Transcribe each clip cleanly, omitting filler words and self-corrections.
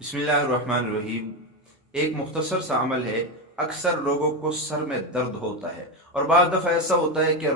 بسم اللہ الرحمن الرحیم۔ ایک مختصر سا عمل ہے۔ اکثر لوگوں کو سر میں درد ہوتا ہے، اور بعض دفعہ ایسا ہوتا ہے کہ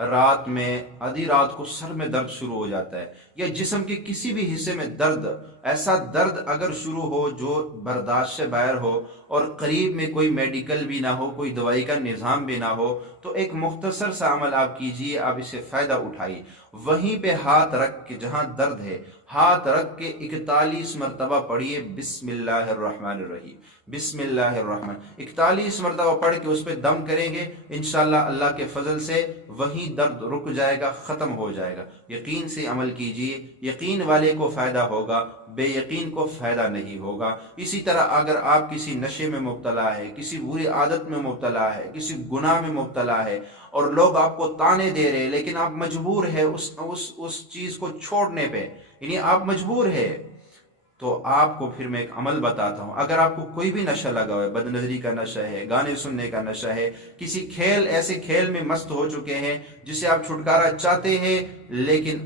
رات میں آدھی رات کو سر میں درد شروع ہو جاتا ہے، یا جسم کے کسی بھی حصے میں درد، ایسا درد اگر شروع ہو جو برداشت سے باہر ہو اور قریب میں کوئی میڈیکل بھی نہ ہو، کوئی دوائی کا نظام بھی نہ ہو، تو ایک مختصر سا عمل آپ کیجئے، آپ اس سے فائدہ اٹھائیے۔ وہیں پہ ہاتھ رکھ کے، جہاں درد ہے، ہاتھ رکھ کے 41 مرتبہ پڑھیے بسم اللہ الرحمن الرحیم، بسم اللہ الرحمن، 41 مرتبہ پڑھ کے اس پہ دم کریں گے، انشاءاللہ اللہ کے فضل سے وہیں درد رک جائے گا، ختم ہو جائے گا۔ یقین سے عمل کیجئے، یقین والے کو فائدہ ہوگا، بے یقین کو فائدہ نہیں ہوگا۔ اسی طرح اگر آپ کسی نشے میں مبتلا ہے، کسی بری عادت میں مبتلا ہے، کسی گناہ میں مبتلا ہے، اور لوگ آپ کو تانے دے رہے ہیں، لیکن آپ مجبور ہے اس چیز کو چھوڑنے پہ، یعنی آپ مجبور ہے، تو آپ کو پھر میں ایک عمل بتاتا ہوں۔ اگر آپ کو کوئی بھی نشہ لگا ہوا ہے، بد نظری کا نشہ ہے، گانے سننے کا نشہ ہے، کسی ایسے کھیل میں مست ہو چکے ہیں جسے آپ چھٹکارا چاہتے ہیں لیکن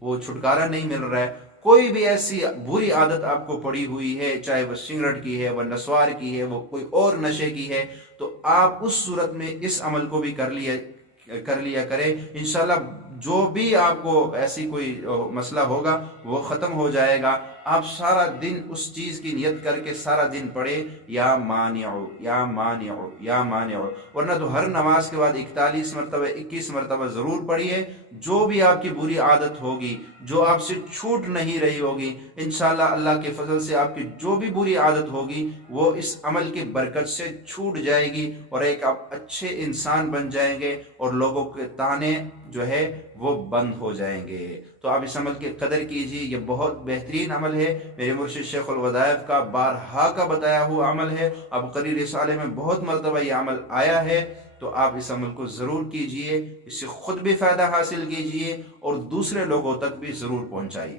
وہ چھٹکارا نہیں مل رہا ہے، کوئی بھی ایسی بری عادت آپ کو پڑی ہوئی ہے، چاہے وہ سگریٹ کی ہے، وہ نسوار کی ہے، وہ کوئی اور نشے کی ہے، تو آپ اس صورت میں اس عمل کو بھی کر لیا کریں۔ انشاءاللہ جو بھی آپ کو ایسی کوئی مسئلہ ہوگا وہ ختم ہو جائے گا۔ آپ سارا دن اس چیز کی نیت کر کے سارا دن پڑھے یا مانع یا مانع یا مانع، ورنہ تو ہر نماز کے بعد 41 مرتبہ 21 مرتبہ ضرور پڑھیے۔ جو بھی آپ کی بری عادت ہوگی، جو آپ سے چھوٹ نہیں رہی ہوگی، انشاءاللہ اللہ کے فضل سے آپ کی جو بھی بری عادت ہوگی وہ اس عمل کی برکت سے چھوٹ جائے گی، اور ایک آپ اچھے انسان بن جائیں گے، اور لوگوں کے تانے جو ہے وہ بند ہو جائیں گے۔ تو آپ اس عمل کی قدر کیجیے، یہ بہت بہترین عمل ہے، میرے مرشد شیخ الوظائف کا بارہا کا بتایا ہوا عمل ہے، اب قری رسالے میں بہت مرتبہ یہ عمل آیا ہے، تو آپ اس عمل کو ضرور کیجئے، اس سے خود بھی فائدہ حاصل کیجئے اور دوسرے لوگوں تک بھی ضرور پہنچائیے۔